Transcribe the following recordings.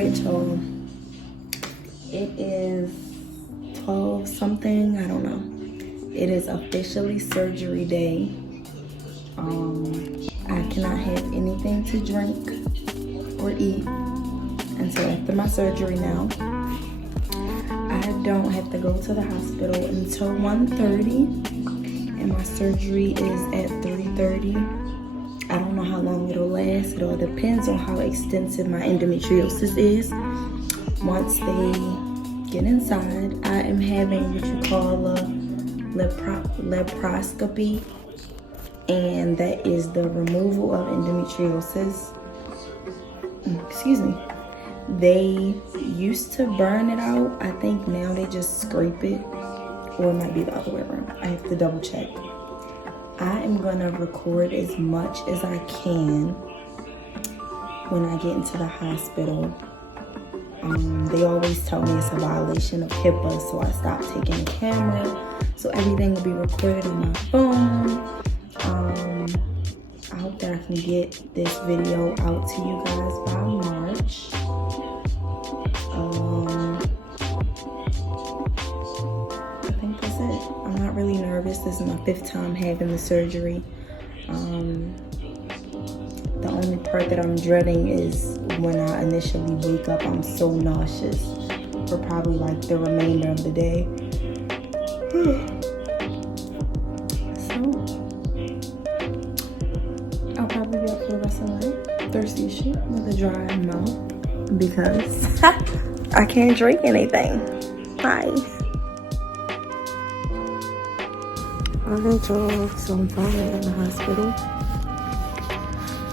Alright, y'all. It is 12 something, I don't know. It is officially surgery day. I cannot have anything to drink or eat until after my surgery now. I don't have to go to the hospital until 1:30, and my surgery is at 3:30. I don't know how long it'll last. It all depends on how extensive my endometriosis is. Once they get inside, I am having what you call a laparoscopy, and that is the removal of endometriosis. Excuse me. They used to burn it out. I think now they just scrape it, or it might be the other way around. I have to double check. I am gonna record as much as I can when I get into the hospital. They always tell me it's a violation of HIPAA, so I stopped taking the camera. So everything will be recorded on my phone. I hope that I can get this video out to you guys by March. I think that's it. I'm not really nervous. This is my 5th time having the surgery. The only part that I'm dreading is when I initially wake up. I'm so nauseous for probably like the remainder of the day. So I'll probably be up for the rest of the night, thirsty as shit with a dry mouth because I can't drink anything. Bye. Alright, y'all, so I'm finally in the hospital.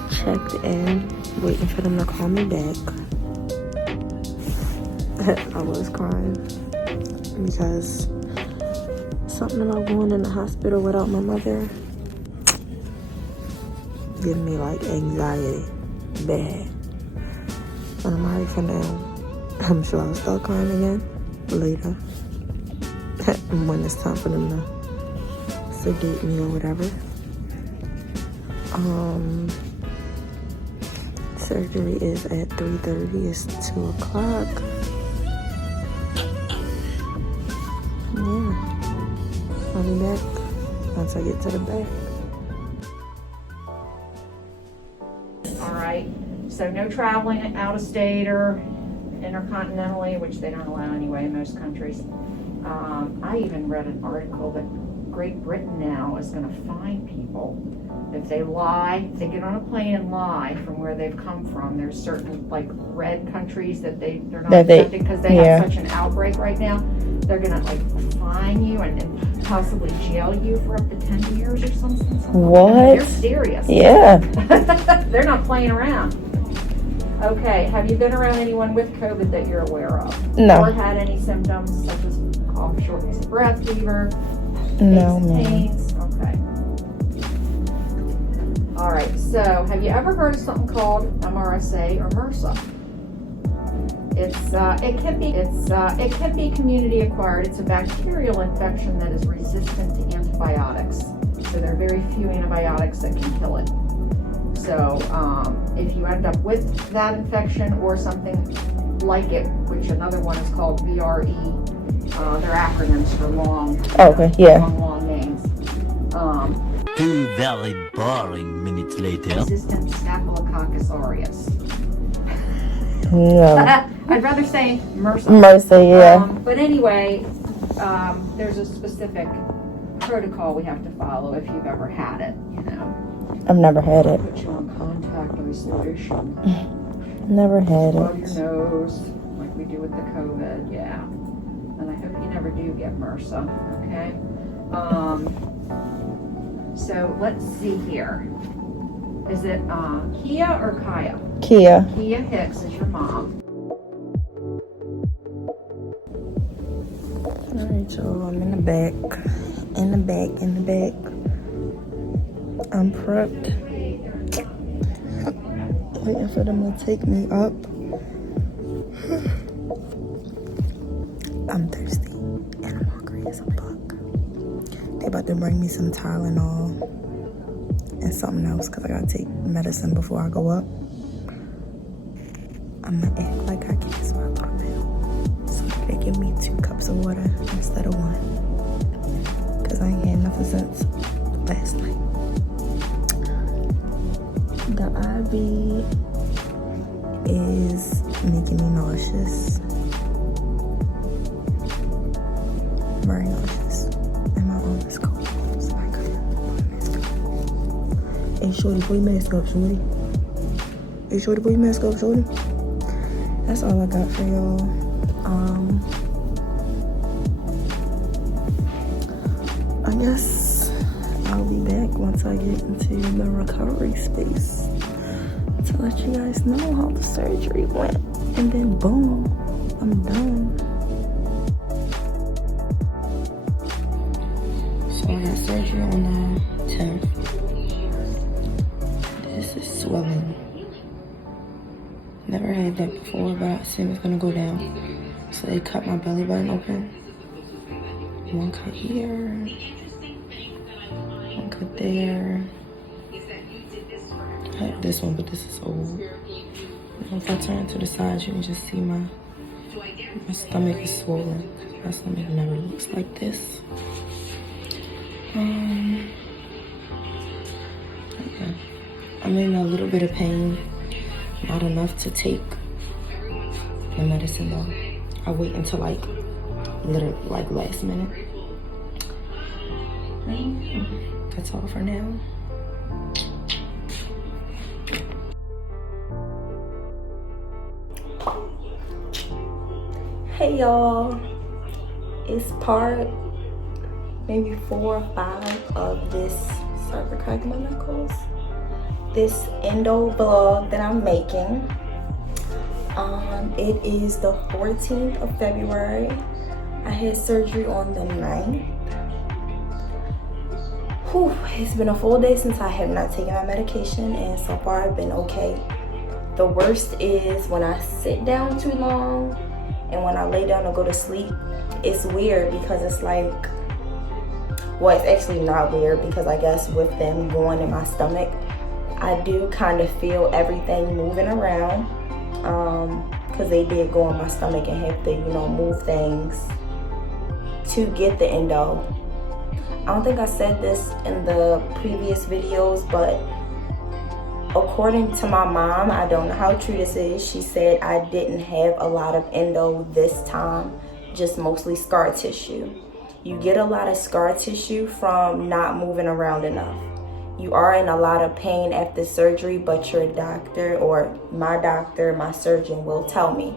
Checked in, waiting for them to call me back. I was crying because something about going in the hospital without my mother giving me like anxiety, bad. And I'm already for now. I'm sure I'll start crying again later when it's time for them to sedate me or whatever. Surgery is at 3:30. It's 2 o'clock. Yeah, I'll be back once I get to the back. All right, so no traveling out of state or intercontinentally, which they don't allow anyway in most countries. I even read an article that Great Britain now is going to fine people if they lie, if they get on a plane and lie from where they've come from. There's certain like red countries that they're not accepted because they have such an outbreak right now. They're going to like fine you and possibly jail you for up to 10 years or something. What? I mean, they're serious. Yeah. They're not playing around. Okay, have you been around anyone with COVID that you're aware of? No. Or had any symptoms such as cough, shortness of breath, fever? No, pains? Okay. All right, so have you ever heard of something called MRSA or MRSA? It can be community acquired. It's a bacterial infection that is resistant to antibiotics. So there are very few antibiotics that can kill it. So if you end up with that infection or something like it, which another one is called VRE, they're acronyms for long names. 2 very boring minutes later. Resistant Staphylococcus aureus. No. I'd rather say MRSA. MRSA, yeah. But anyway, there's a specific protocol we have to follow if you've ever had it, you know. I've never had it. Put you on contact isolation. Never had Blow it. your nose, like we do with the COVID, yeah. And I hope you never do get MRSA, okay? So let's see here. Is it Kia or Kaya? Kia. Kia Hicks is your mom. Alright, y'all, I'm in the back. I'm prepped. Waiting for them to take me up. I'm thirsty and I'm hungry as a fuck. They about to bring me some Tylenol and something else because I gotta take medicine before I go up. I'm gonna act like I can't swallow now. So they give me 2 cups of water instead of 1. Because I ain't had nothing since last night. The IV is making me nauseous. Very nauseous. And my arm is cold. So I gotta put a mask on. Hey, shorty, put your mask up, shorty. Hey, shorty, put your mask up, shorty. That's all I got for y'all. I guess I'll be back once I get into the recovery space to let you guys know how the surgery went. And then boom, I'm done. So I got surgery on the 10th. This is swelling. Never had that before, but I assume it's gonna go down. So they cut my belly button open. 1 cut here, 1 cut there. I have this one, but this is old. And if I turn to the side, you can just see my stomach is swollen. My stomach never looks like this. Yeah. I'm in a little bit of pain. Not enough to take the medicine though. I wait until literally last minute. That's all for now. Hey y'all, it's part maybe 4 or 5 of this, sorry for cracking my knuckles, this Endo vlog that I'm making. It is the 14th of February. I had surgery on the 9th. Whew, it's been a full day since I have not taken my medication, and so far I've been okay. The worst is when I sit down too long and when I lay down to go to sleep. It's weird because it's like, well, it's actually not weird because I guess with them going in my stomach, I do kind of feel everything moving around, because they did go in my stomach and have to, you know, move things to get the endo. I don't think I said this in the previous videos, but according to my mom, I don't know how true this is, she said I didn't have a lot of endo this time, just mostly scar tissue. You get a lot of scar tissue from not moving around enough. You are in a lot of pain after surgery, but your doctor or my doctor, my surgeon will tell me,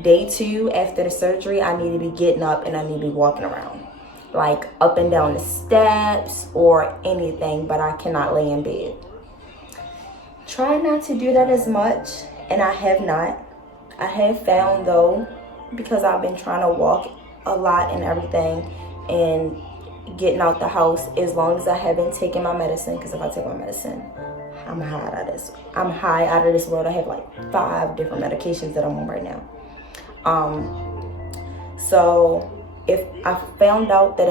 day 2 after the surgery, I need to be getting up and I need to be walking around. Like up and down the steps or anything, but I cannot lay in bed. Try not to do that as much, and I have not. I have found though, because I've been trying to walk a lot and everything, and getting out the house, as long as I haven't taken my medicine, because if I take my medicine, I'm high out of this world. I have like 5 different medications that I'm on right now. So if I found out that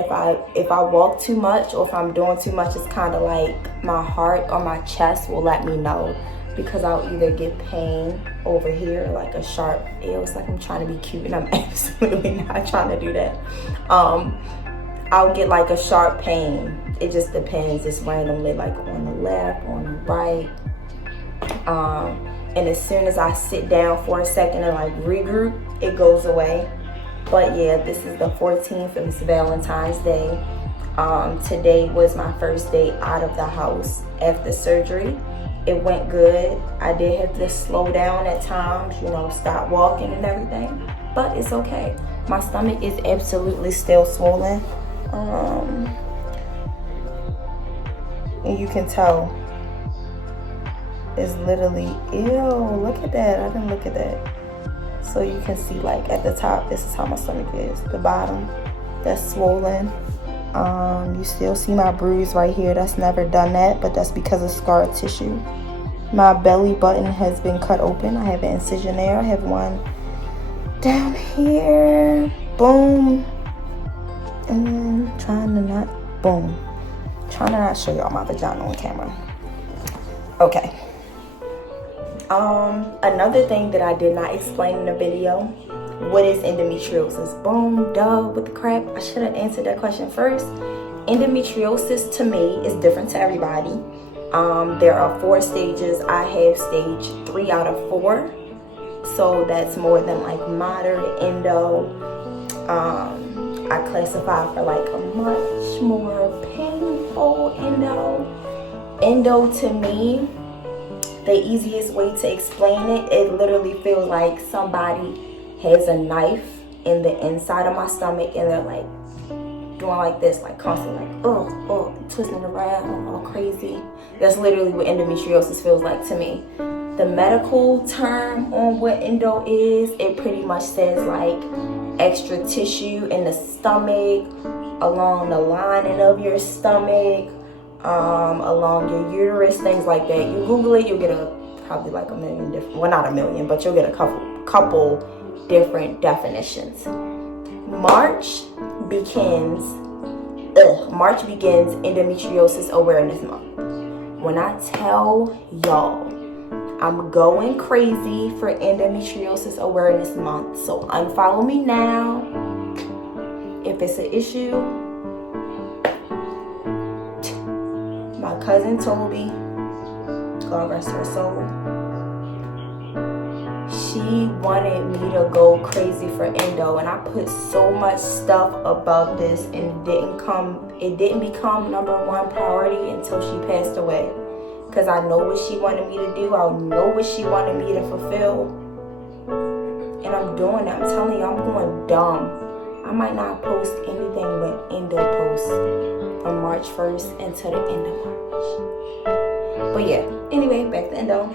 if I walk too much or if I'm doing too much, it's kind of like my heart or my chest will let me know, because I'll either get pain over here, like a sharp, it's like I'm trying to be cute and I'm absolutely not trying to do that. I'll get like a sharp pain. It just depends. It's randomly like on the left, on the right. And as soon as I sit down for a second and like regroup, it goes away. But yeah, this is the 14th. It was Valentine's Day. Today was my first day out of the house after surgery. It went good. I did have to slow down at times, you know, stop walking and everything, but it's okay. My stomach is absolutely still swollen. And you can tell it's literally, ew, look at that. I didn't look at that. So you can see like at the top, this is how my stomach is. The bottom, that's swollen. You still see my bruise right here. That's never done that, but that's because of scar tissue. My belly button has been cut open. I have an incision there. I have one down here. Boom. And then trying to not show y'all my vagina on camera. Okay. Another thing that I did not explain in the video, what is endometriosis? Boom, duh, with the crap. I should have answered that question first. Endometriosis to me is different to everybody. There are 4 stages. I have stage 3 out of 4. So that's more than like moderate endo. I classify for like a much more painful endo. Endo to me, the easiest way to explain it, it literally feels like somebody has a knife in the inside of my stomach and they're like doing like this, like constantly like, oh, twisting around all crazy. That's literally what endometriosis feels like to me. The medical term on what endo is, it pretty much says like extra tissue in the stomach, along the lining of your stomach, along your uterus, things like that. You Google it, you'll get probably like a million different, well not a million, but you'll get a couple different definitions. March begins Endometriosis Awareness Month. When I tell y'all I'm going crazy for Endometriosis Awareness Month, so unfollow me now if it's an issue. My cousin Toby, God rest her soul, she wanted me to go crazy for endo, and I put so much stuff about this, and it didn't become #1 priority until she passed away. Because I know what she wanted me to do, I know what she wanted me to fulfill, and I'm doing it. I'm telling you, I'm going dumb. I might not post anything but endo posts from March 1st until the end of March. But yeah, anyway, back to endo.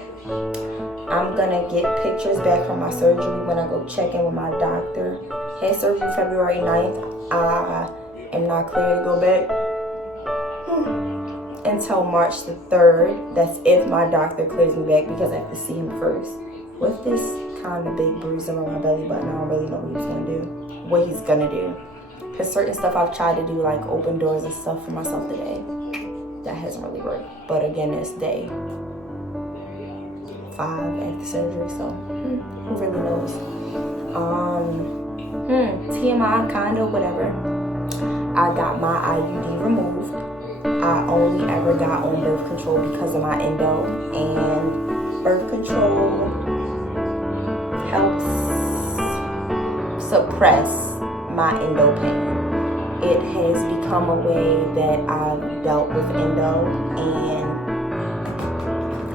I'm gonna get pictures back from my surgery when I go check in with my doctor. Had surgery February 9th. I am not clear to go back until March the 3rd. That's if my doctor clears me back, because I have to see him first. With this kind of big bruise on my belly button, I don't really know what he's gonna do. Because certain stuff I've tried to do, like open doors and stuff for myself today, that hasn't really worked. But again, it's day 5 after surgery, so who really knows? TMI, kinda, whatever. I got my IUD removed. I only ever got on birth control because of my endo, and birth control helps suppress my endo pain. It has become a way that I've dealt with endo, and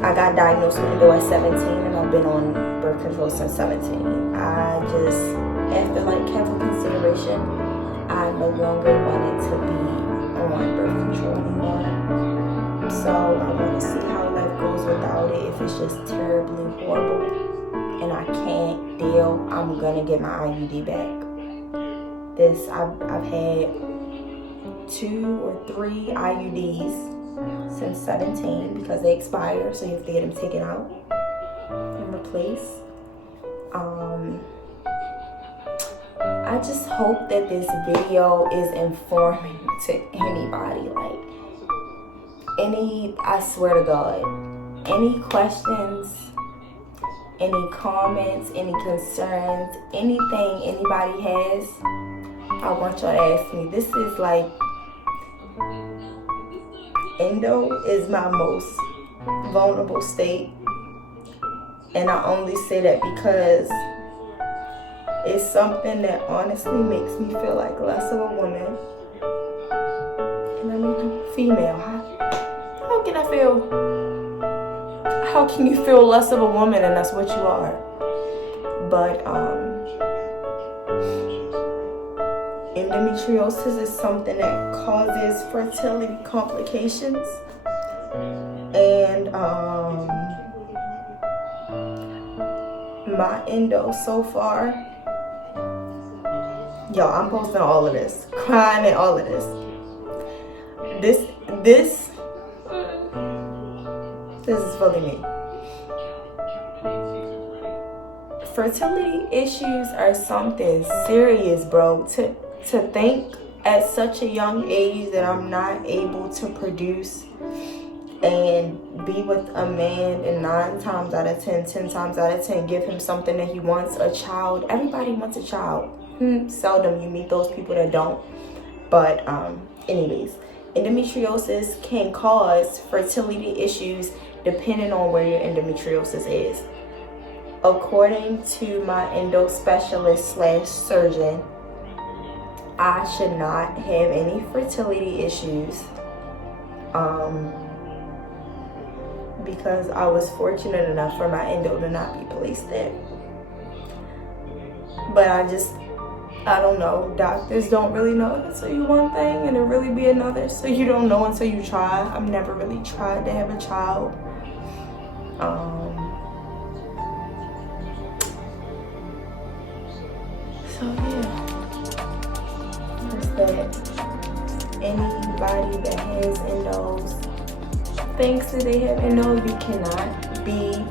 I got diagnosed with endo at 17, and I've been on birth control since 17. I just, after like careful consideration, I no longer wanted to be on birth control anymore. So I want to see how life goes without it. If it's just terribly horrible and I can't deal, I'm gonna get my IUD back. I've had 2 or 3 IUDs since 17 because they expire, so you have to get them taken out and replaced. I just hope that this video is informative to anybody. Like, I swear to God, any questions, any comments, any concerns, anything anybody has, I want y'all to ask me. This is like, endo is my most vulnerable state, and I only say that because it's something that honestly makes me feel like less of a woman. And I mean, female. How can I feel? How can you feel less of a woman and that's what you are? But endometriosis is something that causes fertility complications, and my endo so far, yo, I'm posting all of this, crying and all of this. This is fully me. Fertility issues are something serious, bro. To think at such a young age that I'm not able to produce and be with a man, and 9 times out of 10, 10 times out of 10, give him something that he wants, a child. Everybody wants a child. Seldom you meet those people that don't. But anyways, endometriosis can cause fertility issues depending on where your endometriosis is. According to my endo specialist / surgeon, I should not have any fertility issues because I was fortunate enough for my endo to not be placed there. But I don't know. Doctors don't really know until you one thing and it really be another. So you don't know until you try. I've never really tried to have a child. So yeah. Just that anybody that has endos thinks that they have endo, you cannot be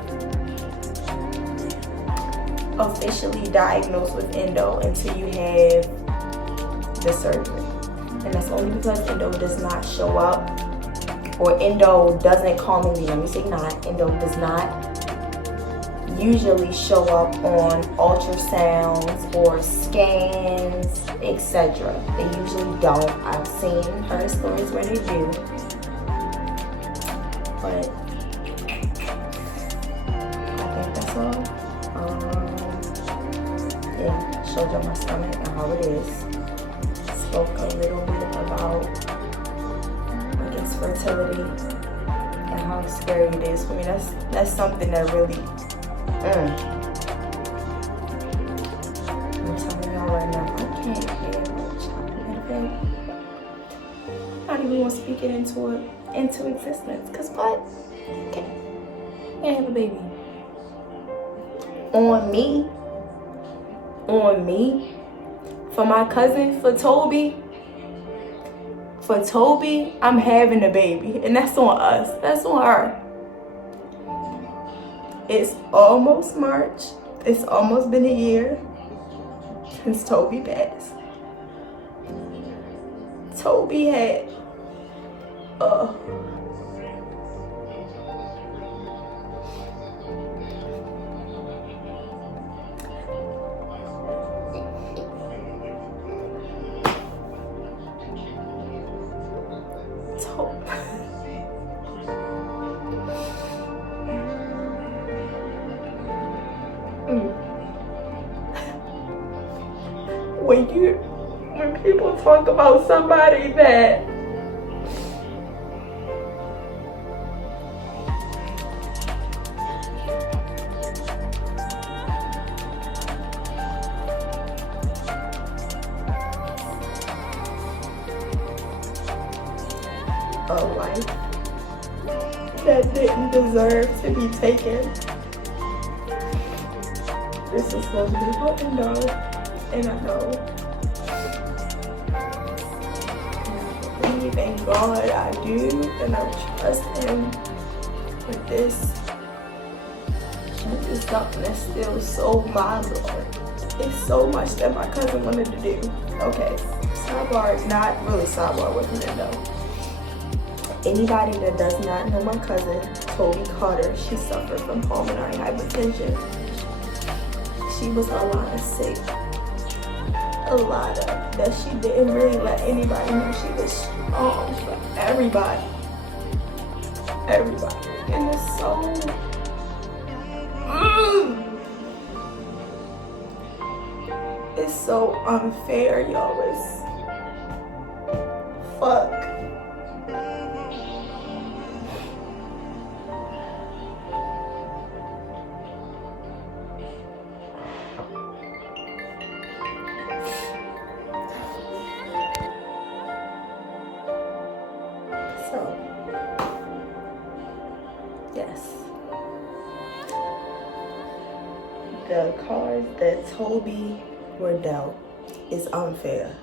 officially diagnosed with endo until you have the surgery. And that's only because endo does not show up, or endo doesn't commonly, let me say not, endo does not usually show up on ultrasounds or scans, etc. They usually don't. I've heard stories where they do, but I think that's all. Yeah, showed you my stomach and how it is. Spoke a little bit about, I guess, fertility and how scary it is for me. That's something that really, I'm telling y'all right now, I can't have a child. I don't even want to speak it into existence. Cause what? Can't have a baby. On me, for my cousin, for Toby, I'm having a baby, and that's on us. That's on her. It's almost March. It's almost been a year since Toby passed. Toby had when people talk about somebody that a life that didn't deserve to be taken. This is supposed to be for Endo, and I know. Thank God I do, and I trust Him with this. This is something that's still so mind-blowing. It's so much that my cousin wanted to do. Okay, sidebar, not really sidebar with Endo. Anybody that does not know my cousin, Toby Carter, she suffered from pulmonary hypertension. She was a lot of sick. A lot of that she didn't really let anybody know. She was strong for everybody. And it's so it's so unfair, y'all. It's fuck. Yes. The cards that Toby were dealt is unfair.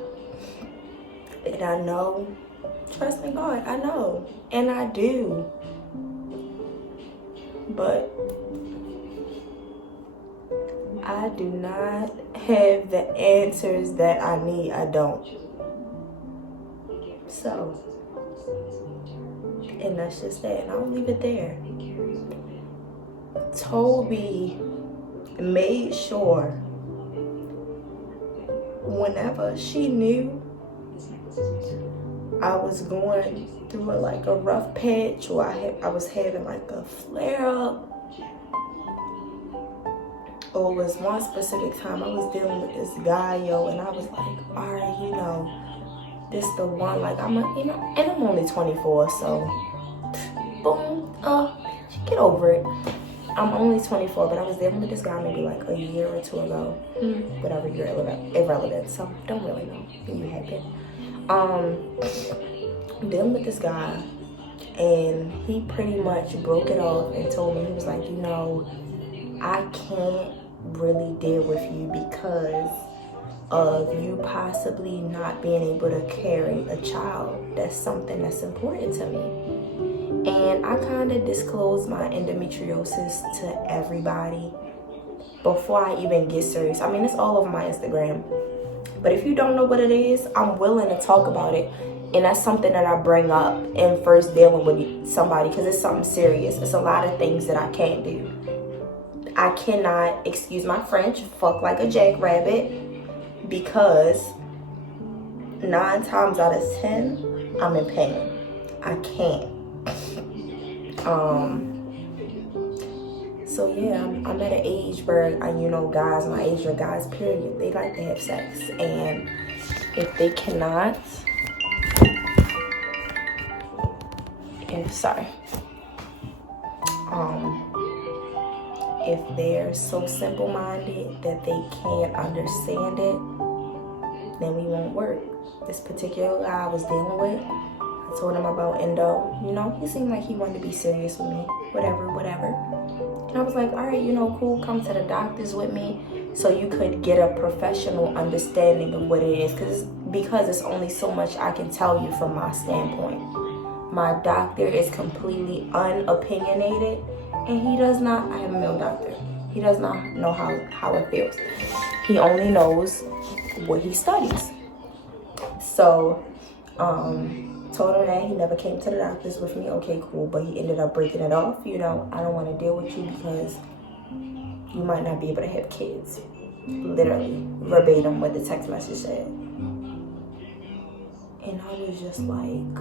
And I know, trust in God, I know. And I do. But I do not have the answers that I need. I don't. So, And that's just that. And I'll leave it there. Toby made sure whenever she knew I was going through a rough patch, or I was having like a flare up, or it was one specific time I was dealing with this guy, yo, and I was like, all right, this the one, like and I'm only 24, so boom, get over it. I'm only 24, but I was dealing with this guy maybe like a year or two ago. Whatever, you're irrelevant, so don't really know when you happened. Dealing with this guy, and he pretty much broke it off and told me, he was like, I can't really deal with you because of you possibly not being able to carry a child. That's something that's important to me. And I kind of disclosed my endometriosis to everybody before I even get serious. I mean, it's all over my Instagram. But if you don't know what it is, I'm willing to talk about it. And that's something that I bring up in first dealing with somebody, because it's something serious. It's a lot of things that I can't do. I cannot, excuse my French, fuck like a jackrabbit, because 9 times out of 10, I'm in pain. I can't. So yeah, I'm at an age where, guys my age, or guys period, they like to have sex. And if they cannot, if they're so simple-minded that they can't understand it, then we won't work. This particular guy I was dealing with, I told him about Endo. He seemed like he wanted to be serious with me. Whatever. And I was like, all right, cool, come to the doctors with me so you could get a professional understanding of what it is. Because it's only so much I can tell you from my standpoint. My doctor is completely unopinionated, and he does not, I have a male doctor, he does not know how it feels. He only knows what he studies. So, told him that. He never came to the doctors with me. Okay, cool. But he ended up breaking it off. I don't want to deal with you because you might not be able to have kids. Literally, verbatim what the text message said. And I was just like,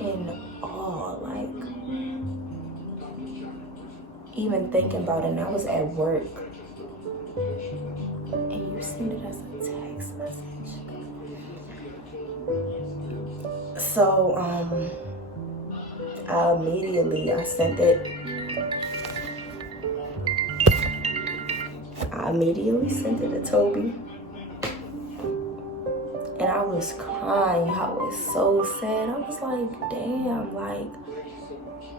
in awe, like, even thinking about it. And I was at work, and you sent it as a text message. So, I sent it. I immediately sent it to Toby. And I was crying. I was so sad. I was like, damn,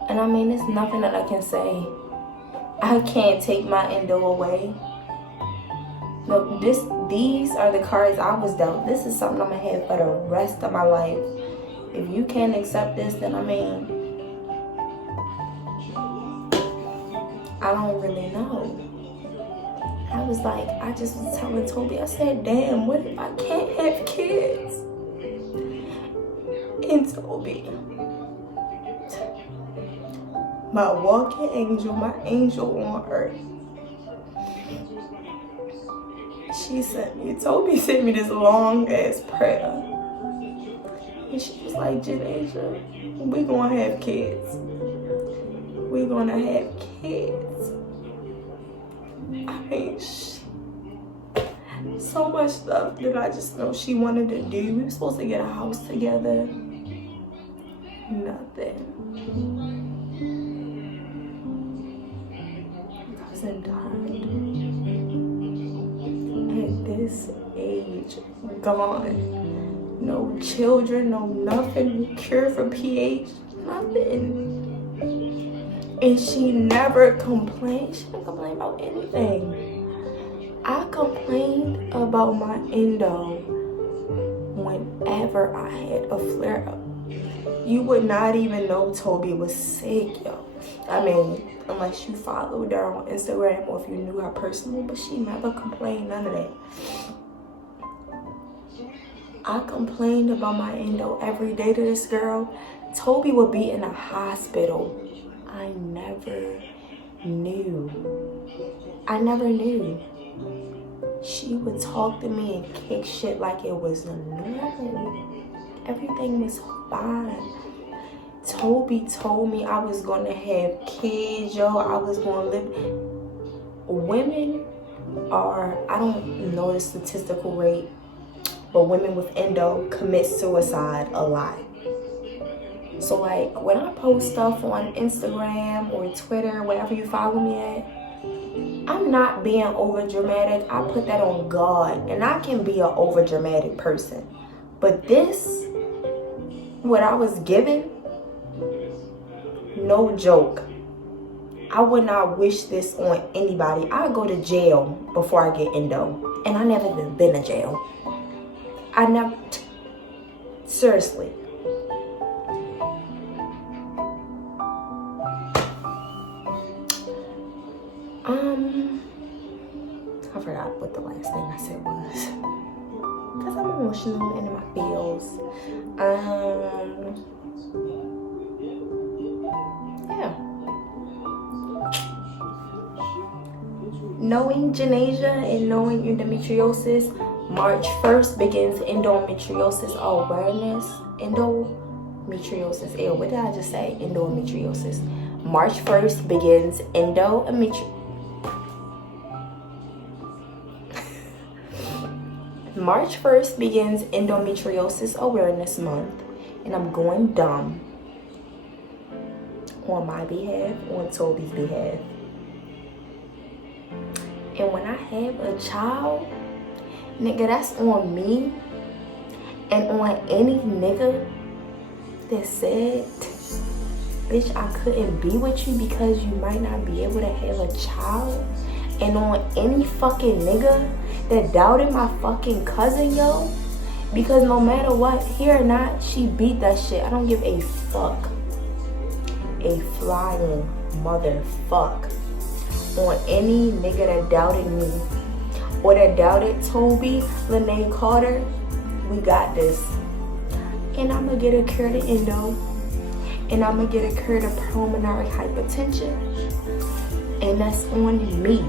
and I mean, there's nothing that I can say. I can't take my endo away. Look, these are the cards I was dealt. This is something I'm gonna have for the rest of my life. If you can't accept this, then I don't really know. I was like, I just was telling Toby, I said, damn, what if I can't have kids? And Toby, my walking angel, my angel on earth, Toby sent me this long ass prayer. And she was like, Janaija, we gonna have kids. We gonna have kids. I mean, so much stuff that I just know she wanted to do. We were supposed to get a house together. Nothing. Cousin died. At this age, gone. No children, no nothing. No cure for pH, nothing. And she never complained. She didn't complain about anything. I complained about my endo whenever I had a flare-up. You would not even know Toby was sick, yo. I mean, unless you followed her on Instagram or if you knew her personally, but she never complained, none of that. I complained about my endo every day to this girl. Toby would be in a hospital. I never knew. She would talk to me and kick shit like it was normal. Everything was fine. Toby told me I was gonna have kids, yo. I was gonna live. Women are, I don't know the statistical rate, but women with endo commit suicide a lot. So like when I post stuff on Instagram or Twitter, wherever you follow me at, I'm not being over dramatic. I put that on God, and I can be an over dramatic person. But this, what I was given, no joke. I would not wish this on anybody. I go to jail before I get endo, and I never even been to jail. I never, seriously. I forgot what the last thing I said was. Because I'm emotional and in my feels. Yeah. Knowing Janaija and knowing endometriosis, March 1st begins endometriosis awareness. Endometriosis. Ew, what did I just say? Endometriosis. March 1st begins March 1st begins Endometriosis Awareness Month, and I'm going dumb on my behalf, on Toby's behalf. And when I have a child, nigga, that's on me and on any nigga that said, bitch, I couldn't be with you because you might not be able to have a child. And on any fucking nigga that doubted my fucking cousin, yo. Because no matter what, here or not, she beat that shit. I don't give a fuck. A flying motherfuck. On any nigga that doubted me or that doubted Toby, Lene Carter, we got this. And I'm gonna get a cure to endo. And I'm gonna get a cure to pulmonary hypertension. And that's on me.